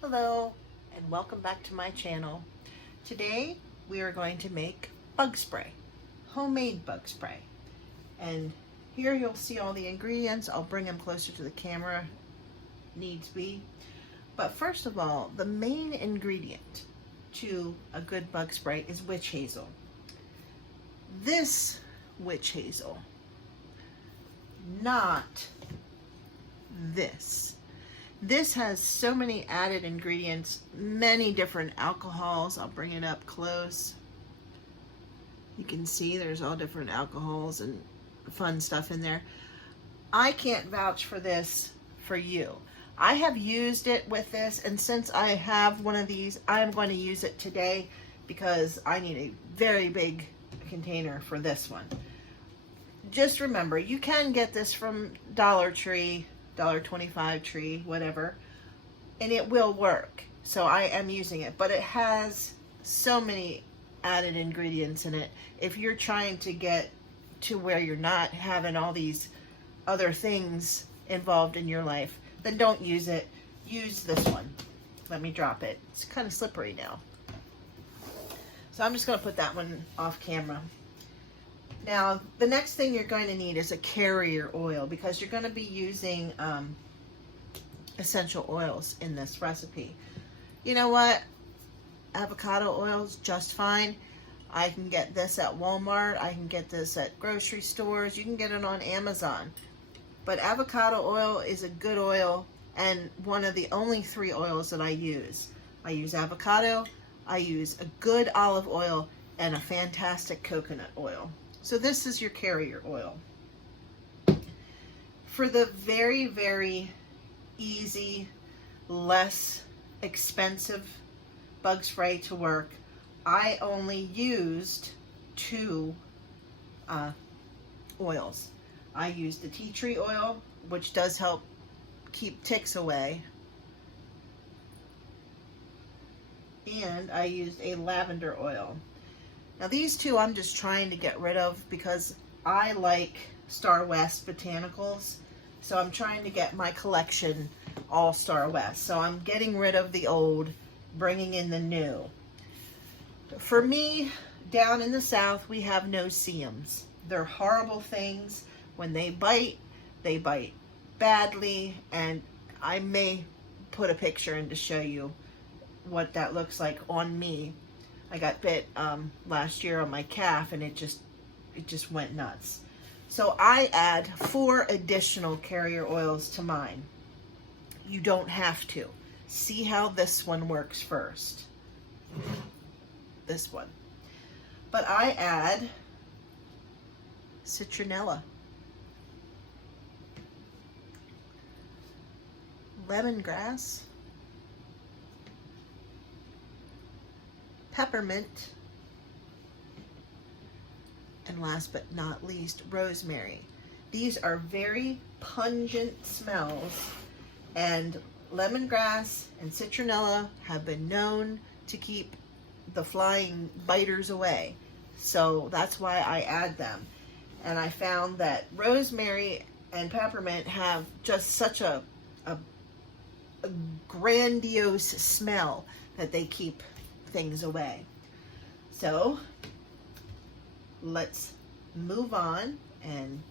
Hello and welcome back to my channel. Today we are going to make bug spray, homemade bug spray. And here you'll see all the ingredients. I'll bring them closer to the camera, needs be. But first of all, the main ingredient to a good bug spray is witch hazel. This witch hazel, not this. This has so many added ingredients, many different alcohols. I'll bring it up close. You can see there's all different alcohols and fun stuff in there. I can't vouch for this for you. I have used it with this, and since I have one of these, I'm going to use it today because I need a very big container for this one. Just remember, you can get this from Dollar Tree, $1.25 tree, whatever, and it will work. So I am using it, but it has so many added ingredients in it. If you're trying to get to where you're not having all these other things involved in your life, then don't use it. Use this one. Let me drop it. It's kind of slippery now. So I'm just going to put that one off camera. Now, the next thing you're going to need is a carrier oil because you're going to be using essential oils in this recipe. You know what? Avocado oil is just fine. I can get this at Walmart. I can get this at grocery stores. You can get it on Amazon. But avocado oil is a good oil and one of the only 3 oils that I use. I use avocado, I use a good olive oil, and a fantastic coconut oil. So this is your carrier oil. For the very, very easy, less expensive bug spray to work, I only used 2 oils. I used the tea tree oil, which does help keep ticks away. And I used a lavender oil. Now these 2 I'm just trying to get rid of because I like Star West botanicals. So I'm trying to get my collection all Star West. So I'm getting rid of the old, bringing in the new. For me, down in the South, we have no-see-ums. They're horrible things. When they bite badly, and I may put a picture in to show you what that looks like on me. I got bit last year on my calf, and it just went nuts. So I add 4 additional carrier oils to mine. You don't have to. See how this one works first. This one. But I add citronella, lemongrass, peppermint, and last but not least, rosemary. These are very pungent smells, and lemongrass and citronella have been known to keep the flying biters away. So that's why I add them. And I found that rosemary and peppermint have just such a grandiose smell that they keep things away. So let's move on and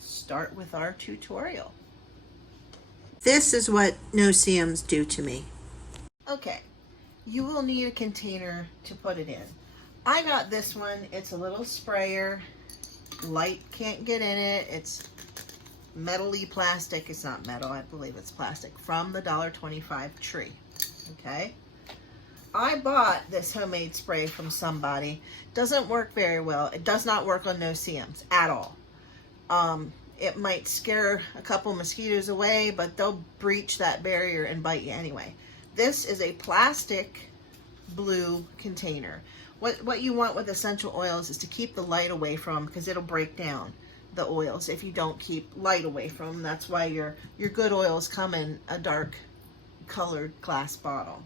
start with our tutorial. This is what no-see-ums do to me. Okay, you will need a container to put it in. I got this one. It's a little sprayer. Light can't get in it. It's metal-y plastic. It's not metal, I believe it's plastic, from the $1.25 tree. Okay, I bought this homemade spray from somebody. Doesn't work very well. It does not work on no-see-ums at all. It might scare a couple mosquitoes away, but they'll breach that barrier and bite you anyway. This is a plastic blue container. What you want with essential oils is to keep the light away from them, because it'll break down the oils if you don't keep light away from them. That's why your good oils come in a dark colored glass bottle.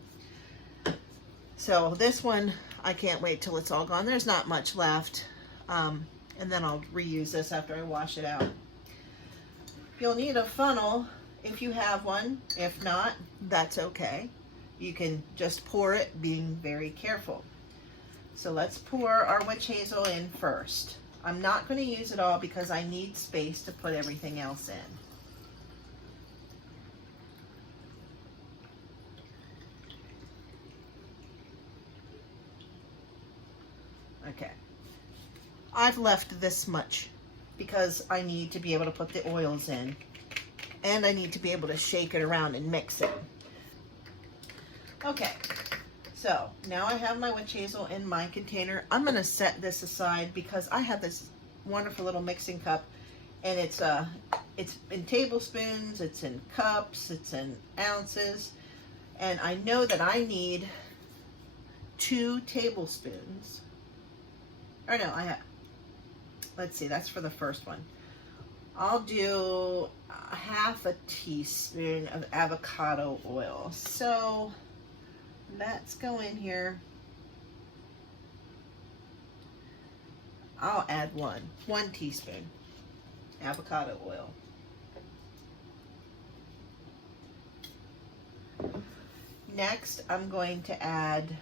So this one, I can't wait till it's all gone. There's not much left. And then I'll reuse this after I wash it out. You'll need a funnel if you have one. If not, that's okay. you can just pour it, being very careful. So let's pour our witch hazel in first. I'm not going to use it all because I need space to put everything else in. Okay. I've left this much because I need to be able to put the oils in, and I need to be able to shake it around and mix it. Okay, so now I have my witch hazel in my container. I'm going to set this aside because I have this wonderful little mixing cup, and it's in tablespoons, it's in cups, it's in ounces, and I know that I need 2 tablespoons. Or no, let's see, that's for the first one. I'll do half a teaspoon of avocado oil. So let's go in here. I'll add one teaspoon avocado oil. Next, I'm going to add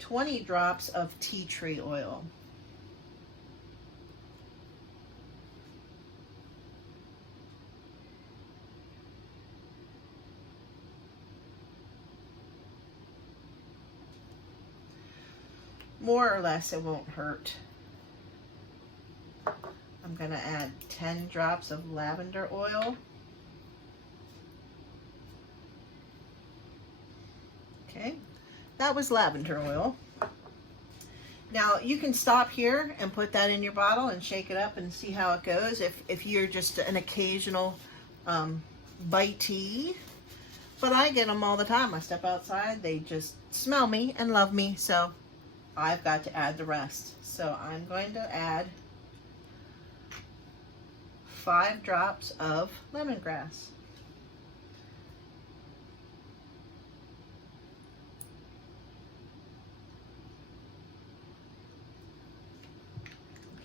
20 drops of tea tree oil. More or less, it won't hurt. I'm going to add 10 drops of lavender oil. Okay, that was lavender oil. Now you can stop here and put that in your bottle and shake it up and see how it goes if you're just an occasional bitey. But I get them all the time. I step outside, they just smell me and love me, so I've got to add the rest. So I'm going to add 5 drops of lemongrass.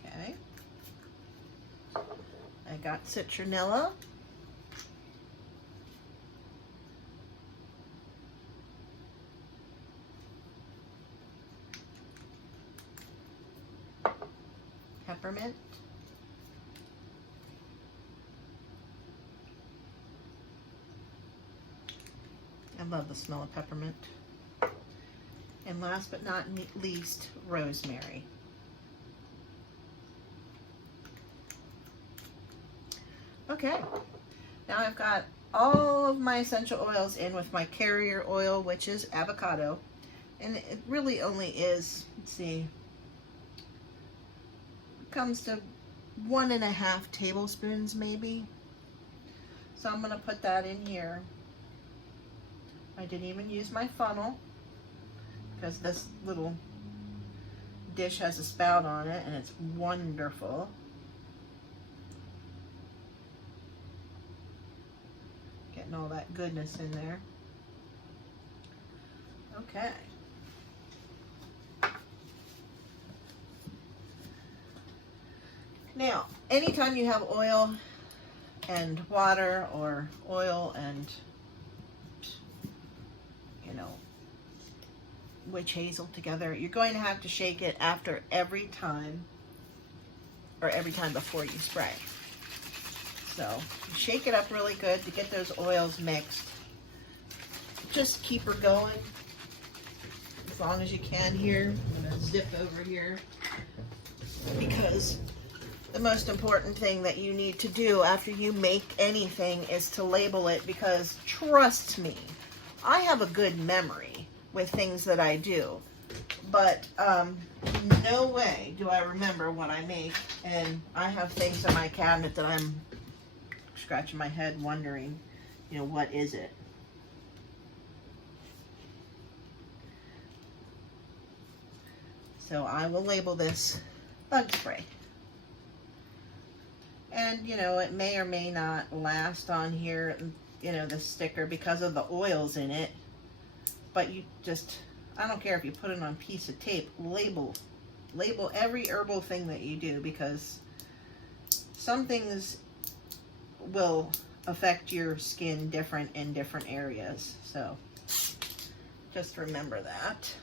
Okay. I got citronella. Peppermint. I love the smell of peppermint. And last but not least, rosemary. Okay, now I've got all of my essential oils in with my carrier oil, which is avocado. And it really only is, let's see, comes to 1.5 tablespoons maybe. So I'm going to put that in here. I didn't even use my funnel because this little dish has a spout on it and it's wonderful. Getting all that goodness in there. Okay. Now, anytime you have oil and water or oil and, you know, witch hazel together, you're going to have to shake it after every time, or every time before you spray. So, shake it up really good to get those oils mixed. Just keep her going as long as you can here. I'm going to zip over here because the most important thing that you need to do after you make anything is to label it, because trust me, I have a good memory with things that I do, but no way do I remember what I make, and I have things in my cabinet that I'm scratching my head wondering, you know, what is it? So I will label this bug spray. And, you know, it may or may not last on here, you know, the sticker because of the oils in it. But you just, I don't care if you put it on a piece of tape, label every herbal thing that you do, because some things will affect your skin different in different areas. So Just remember that.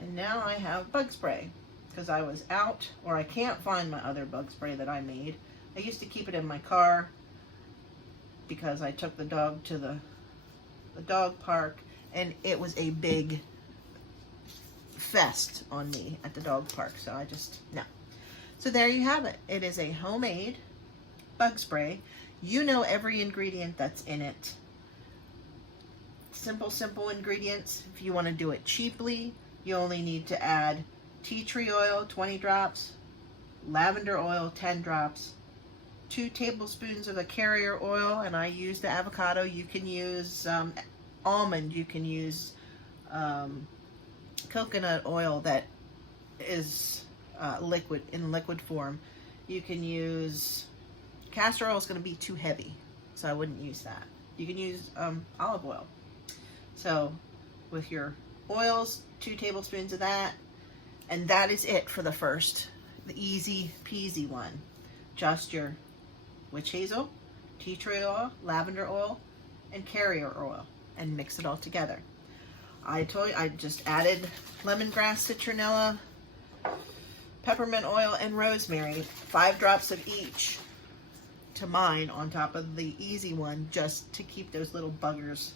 And now I have bug spray because I was out, or I can't find my other bug spray that I made. I used to keep it in my car because I took the dog to the dog park, and it was a big fest on me at the dog park, so I just, no. So there you have it. It is a homemade bug spray. You know every ingredient that's in it. Simple ingredients. If you want to do it cheaply, you only need to add tea tree oil, 20 drops, lavender oil, 10 drops, 2 tablespoons of the carrier oil, and I use the avocado. You can use almond, you can use coconut oil that is liquid, in liquid form. You can use, castor oil is going to be too heavy, so I wouldn't use that. You can use olive oil. So with your oils, 2 tablespoons of that, and that is it for the easy peasy one. Just your witch hazel, tea tree oil, lavender oil, and carrier oil, and mix it all together. I told you I just added lemongrass, citronella, peppermint oil, and rosemary, 5 drops of each to mine on top of the easy one, just to keep those little buggers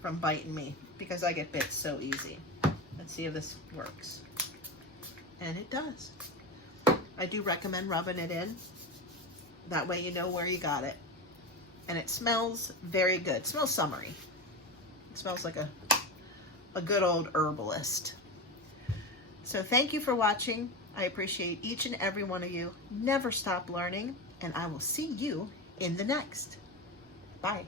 from biting me, because I get bit so easy. Let's see if this works. And it does. I do recommend rubbing it in. That way you know where you got it. And it smells very good. It smells summery. It smells like a good old herbalist. So thank you for watching. I appreciate each and every one of you. Never stop learning, and I will see you in the next. Bye.